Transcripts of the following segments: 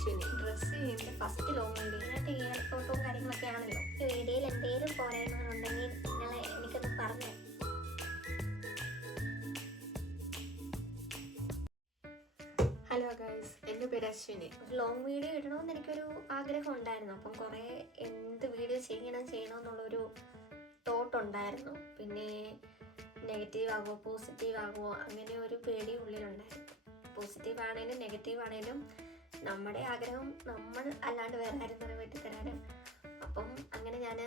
Ashwini. Dress എൻ്റെ first long video ഫോട്ടോവും കാര്യങ്ങളൊക്കെ ആണല്ലോ. ഈ വീഡിയോയിൽ എന്തെങ്കിലും പോരായ്മകളുണ്ടെങ്കിൽ നിങ്ങൾ എനിക്കൊന്ന് പറഞ്ഞു. ഹലോ ഗൈസ്, എൻ്റെ പേര് അശ്വിനി. ഒരു ലോങ് വീഡിയോ ഇടണമെന്ന് എനിക്കൊരു ആഗ്രഹം ഉണ്ടായിരുന്നു. അപ്പം കുറേ എന്ത് വീഡിയോ ചെയ്യണമെന്നുള്ളൊരു തോട്ട് ഉണ്ടായിരുന്നു. പിന്നെ നെഗറ്റീവ് ആകുമോ പോസിറ്റീവ് ആകുമോ അങ്ങനെ ഒരു പേടി ഉള്ളിലുണ്ടായിരുന്നു. പോസിറ്റീവ് ആണേലും നെഗറ്റീവ് ആണേലും നമ്മുടെ ആഗ്രഹം നമ്മൾ അല്ലാണ്ട് വേറെ ആരും നിറവേറ്റി തരാനും. അപ്പം അങ്ങനെ ഞാൻ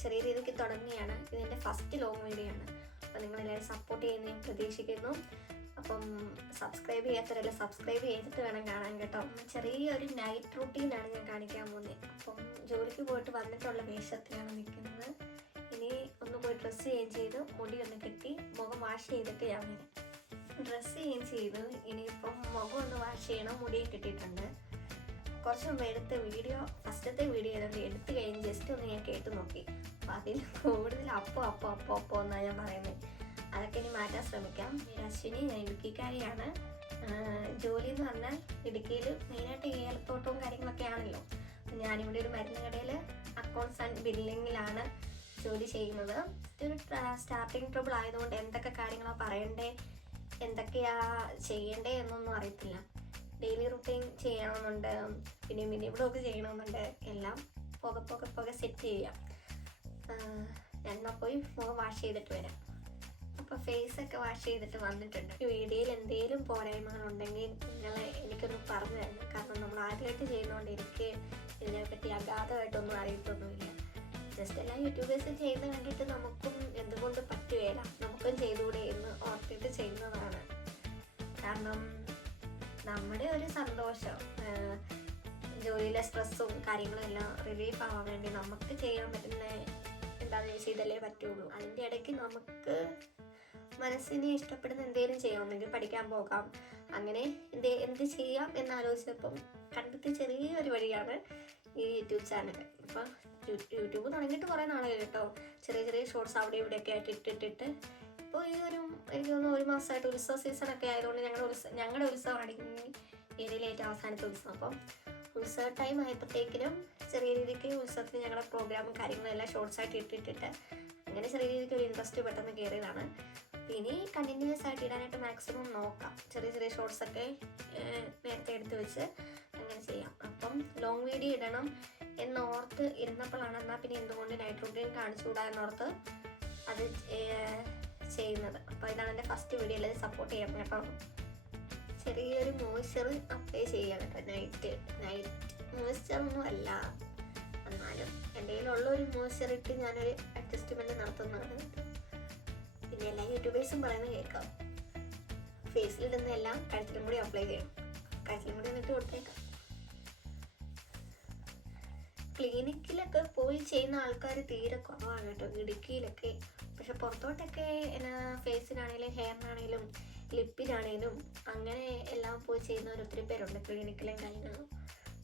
ചെറിയ രീതിക്ക് തുടങ്ങിയാണ്. ഇതെൻ്റെ ഫസ്റ്റ് ലോങ് വീഡിയോ ആണ്. അപ്പം നിങ്ങളെല്ലാവരും സപ്പോർട്ട് ചെയ്യുന്ന പ്രതീക്ഷിക്കുന്നു. അപ്പം സബ്സ്ക്രൈബ് ചെയ്യാത്തവരെല്ലാം സബ്സ്ക്രൈബ് ചെയ്തിട്ട് വേണം കാണാൻ കേട്ടോ. ചെറിയൊരു നൈറ്റ് റൂട്ടീനാണ് ഞാൻ കാണിക്കാൻ പോകുന്നത്. അപ്പം ജോലിക്ക് പോയിട്ട് വന്നിട്ടുള്ള വേഷത്തിലാണ് നിൽക്കുന്നത്. ഇനി ഒന്ന് പോയി ഡ്രസ്സ് ചേഞ്ച് ചെയ്ത് മുടി ഒന്ന് കെട്ടി മുഖം വാഷ് ചെയ്തിട്ട് ഞാൻ വരാം. ഡ്രസ്സ് ചേഞ്ച് ചെയ്ത് ഇനിയിപ്പം മുഖം ഒന്ന് വാഷ് ചെയ്യണം. മുടിയും കെട്ടിയിട്ടുണ്ട്. കുറച്ച് മുമ്പ് എടുത്ത വീഡിയോ, ഫസ്റ്റത്തെ വീഡിയോ ഏതാണ്ട് എടുത്ത് കഴിഞ്ഞ് ജസ്റ്റ് ഒന്ന് ഞാൻ കേട്ട് നോക്കി. അപ്പം അതിൽ കൂടുതൽ അപ്പോ എന്നാണ് ഞാൻ പറയുന്നത്. അതൊക്കെ ഇനി മാറ്റാൻ ശ്രമിക്കാം. അശ്വിനി, ഞാൻ ഇടുക്കിക്കാരിയാണ്. ജോലി എന്ന് പറഞ്ഞാൽ ഇടുക്കിയിൽ മെയിനായിട്ട് ഏലത്തോട്ടവും കാര്യങ്ങളൊക്കെ ആണല്ലോ. ഞാനിവിടെ ഒരു മരുന്ന് കടയിൽ അക്കൗണ്ട്സ് ആൻഡ് ബില്ലിങ്ങിലാണ് ജോലി ചെയ്യുന്നത്. ഒരു സ്റ്റാർട്ടിങ് ട്രബിൾ ആയതുകൊണ്ട് എന്തൊക്കെ കാര്യങ്ങളാണ് പറയണ്ടേ, എന്തൊക്കെയാ ചെയ്യണ്ടേ എന്നൊന്നും അറിയത്തില്ല. ഡെയിലി റുട്ടീൻ ചെയ്യണമെന്നുണ്ട്, പിന്നെ മിനി വ്ലോഗ് ചെയ്യണമെന്നുണ്ട്. എല്ലാം പോകെ സെറ്റ് ചെയ്യാം. എന്നാൽ പോയി മുഖം വാഷ് ചെയ്തിട്ട് വരാം. അപ്പോൾ ഫേസൊക്കെ വാഷ് ചെയ്തിട്ട് വന്നിട്ടുണ്ട്. ഈ വീഡിയോയിൽ എന്തെങ്കിലും പോരായ്മകളുണ്ടെങ്കിൽ നിങ്ങൾ എനിക്കൊന്ന് പറഞ്ഞു തരണം. കാരണം നമ്മൾ ആദ്യമായിട്ട് ചെയ്യുന്നതുകൊണ്ട് എനിക്ക് ഇതിനെപ്പറ്റി അഗാധമായിട്ടൊന്നും അറിയത്തൊന്നുമില്ല. ജസ്റ്റ് എല്ലാം യൂട്യൂബേഴ്സ് ചെയ്യുന്ന കണ്ടിട്ട് നമുക്കും എന്തുകൊണ്ട് പറ്റുകയില്ല, നമുക്കും ചെയ്തുകൂടെ എന്ന് ഓർത്തിട്ട് ചെയ്യുന്നതാണ്. കാരണം നമ്മുടെ ഒരു സന്തോഷം, ജോലിയിലെ സ്ട്രെസ്സും കാര്യങ്ങളും എല്ലാം റിലീഫ് ആവാൻ വേണ്ടി നമുക്ക് ചെയ്യാൻ പറ്റുന്ന എന്താണെന്ന് ചോദിച്ചാൽ ഇതല്ലേ പറ്റുള്ളൂ. അതിൻ്റെ ഇടയ്ക്ക് നമുക്ക് മനസ്സിനെ ഇഷ്ടപ്പെടുന്ന എന്തെങ്കിലും ചെയ്യാമെങ്കിൽ പഠിക്കാൻ പോകാം, അങ്ങനെ എന്ത് ചെയ്യാം എന്നാലോചിച്ചപ്പം കണ്ടെത്തിയ ചെറിയൊരു വഴിയാണ് ഈ യൂട്യൂബ് ചാനൽ. ഇപ്പം യൂട്യൂബ് തുടങ്ങിയിട്ട് കുറേ നാളായി കേട്ടോ. ചെറിയ ഷോർട്സ് അവിടെ ഇവിടെയൊക്കെ ആയിട്ട് ഇട്ടിട്ട് ഇപ്പോൾ ഈ എനിക്ക് തോന്നുന്നു 1 മാസമായിട്ട് ഉത്സവ സീസണൊക്കെ ആയതുകൊണ്ട് ഞങ്ങളുടെ ഉത്സവമാണ് ഈ ഏരിയയിലെ ഏറ്റവും അവസാനത്തെ ഉത്സവം. അപ്പം ഉത്സവ ടൈം ആയപ്പോഴത്തേക്കിനും ചെറിയ രീതിക്ക് ഉത്സവത്തിന് ഞങ്ങളുടെ പ്രോഗ്രാമും കാര്യങ്ങളും എല്ലാം ഷോർട്സ് ആയിട്ട് ഇട്ടിട്ട് അങ്ങനെ ചെറിയ രീതിക്ക് ഒരു ഇൻട്രസ്റ്റ് പെട്ടെന്ന് കയറിയതാണ്. പിന്നെ കണ്ടിന്യൂസ് ആയിട്ട് ഇടാനായിട്ട് മാക്സിമം നോക്കാം. ചെറിയ ഷോർട്സൊക്കെ നേരത്തെ എടുത്ത് വെച്ച് അങ്ങനെ ചെയ്യാം. അപ്പം ലോങ് വീഡിയോ ഇടണം എന്നോർത്ത് ഇരുന്നപ്പോഴാണ് എന്നാൽ പിന്നെ എന്തുകൊണ്ട് നൈറ്റ് റൂട്ടീൻ കാണിച്ചുകൂടാ എന്നോർത്ത് അത് ചെയ്യുന്നത്. അപ്പോൾ ഇതാണ് എൻ്റെ ഫസ്റ്റ് വീഡിയോ. എല്ലാവരും സപ്പോർട്ട് ചെയ്യണം കേട്ടോ. ചെറിയൊരു മോയ്സ്ചർ അപ്ലൈ ചെയ്യാം കേട്ടോ. നൈറ്റ് മോയ്സ്ചറൊന്നും അല്ല, എന്നാലും എൻ്റെ കയ്യിലുള്ളൊരു മോയ്സ്ചർ ഇട്ട് ഞാനൊരു അഡ്ജസ്റ്റ്മെൻറ്റ് നടത്തുന്നതാണ്. പിന്നെ എല്ലാ യൂട്യൂബേഴ്സും പറയുന്നത് കേൾക്കാം, ഫേസിലിടുന്ന എല്ലാം കഴുത്തിലും കൂടി അപ്ലൈ ചെയ്യണം. കഴുത്തിലും കൂടി എന്നിട്ട് കൊടുത്തേക്കാം. ക്ലിനിക്കിലൊക്കെ പോയി ചെയ്യുന്ന ആൾക്കാർ തീരെ കുറവാണ് കേട്ടോ ഇടുക്കിയിലൊക്കെ. പക്ഷെ പുറത്തോട്ടൊക്കെ ഫേസിനാണേലും ഹെയറിനാണേലും ലിപ്പിനാണേലും അങ്ങനെ എല്ലാം പോയി ചെയ്യുന്നവർ ഒത്തിരി പേരുണ്ട്, ക്ലിനിക്കിലും കാര്യങ്ങളും.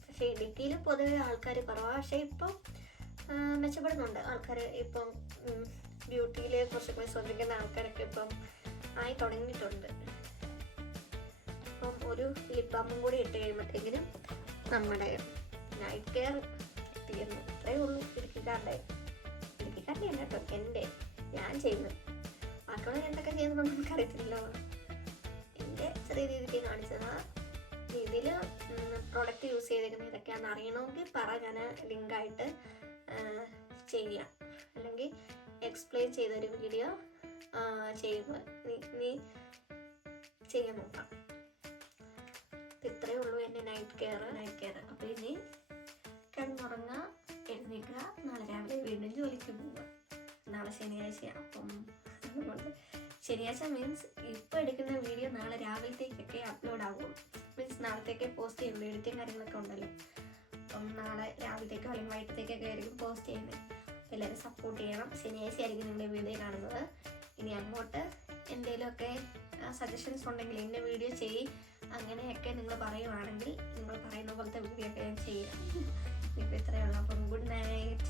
പക്ഷേ ഇടുക്കിയിൽ പൊതുവെ ആൾക്കാർ കുറവാണ്. പക്ഷേ ഇപ്പം മെച്ചപ്പെടുന്നുണ്ട് ആൾക്കാർ. ഇപ്പം ബ്യൂട്ടിയിൽ കുറച്ചൊക്കെ ശ്രദ്ധിക്കുന്ന ആൾക്കാരൊക്കെ ഇപ്പം ആയി തുടങ്ങിയിട്ടുണ്ട്. അപ്പം ഒരു ലിപ് ബാമും കൂടി ഇട്ട് കഴിയുമ്പോഴത്തേക്കിനും നമ്മുടെ നൈറ്റ് കെയർ തീർന്നു. അത്രയേ ഉള്ളൂ ഇടുക്കിക്കാരുടെ കേട്ടോ. ഞാൻ ചെയ്യുന്നത് ബാക്കിയുള്ള എന്തൊക്കെ ചെയ്യുന്നതെന്ന് നമുക്കറിയത്തില്ലല്ലോ. എൻ്റെ ചെറിയ രീതിക്ക് കാണിച്ചതാണ്. ഇതിൽ പ്രൊഡക്റ്റ് യൂസ് ചെയ്തേക്കുന്ന ഇതൊക്കെയാണെന്ന് അറിയണമെങ്കിൽ പറ, ഞാൻ ലിങ്കായിട്ട് ചെയ്യാം. അല്ലെങ്കിൽ എക്സ്പ്ലെയിൻ ചെയ്തൊരു വീഡിയോ ചെയ്യുമ്പോൾ നീ ചെയ്യാൻ നോക്കാം. ഇത്രയേ ഉള്ളൂ എൻ്റെ നൈറ്റ് കെയർ. അപ്പോൾ ഇനി കിടന്നുറങ്ങുക, എഴുന്നേൽക്കുക, നാളെ രാവിലെ വീണ്ടും ജോലിക്ക് പോവുക. നാളെ ശനിയാഴ്ചയാണ്. അപ്പം അതുകൊണ്ട് ശനിയാഴ്ച മീൻസ് ഇപ്പോൾ എടുക്കുന്ന വീഡിയോ നാളെ രാവിലത്തേക്കൊക്കെ അപ്ലോഡ് ആകും. മീൻസ് നാളത്തേക്ക് പോസ്റ്റ് ചെയ്യുള്ളൂ. എഡിറ്റിങ് കാര്യങ്ങളൊക്കെ ഉണ്ടല്ലോ. അപ്പം നാളെ രാവിലത്തേക്കോ അല്ലെങ്കിൽ വൈകിട്ടത്തേക്കൊക്കെ ആയിരിക്കും പോസ്റ്റ് ചെയ്യുന്നത്. എല്ലാവരും സപ്പോർട്ട് ചെയ്യണം. ശനിയാഴ്ച ആയിരിക്കും നിങ്ങളുടെ വീഡിയോ കാണുന്നത്. ഇനി അങ്ങോട്ട് എന്തെങ്കിലുമൊക്കെ സജഷൻസ് ഉണ്ടെങ്കിൽ ഇന്ന വീഡിയോ അങ്ങനെയൊക്കെ നിങ്ങൾ പറയുവാണെങ്കിൽ നിങ്ങൾ പറയുന്ന പോലത്തെ വീഡിയോ ഒക്കെ ഞാൻ ചെയ്യാം. ഇപ്പോൾ ഇത്രയേ ഉള്ളൂ. അപ്പം ഗുഡ് നൈറ്റ്.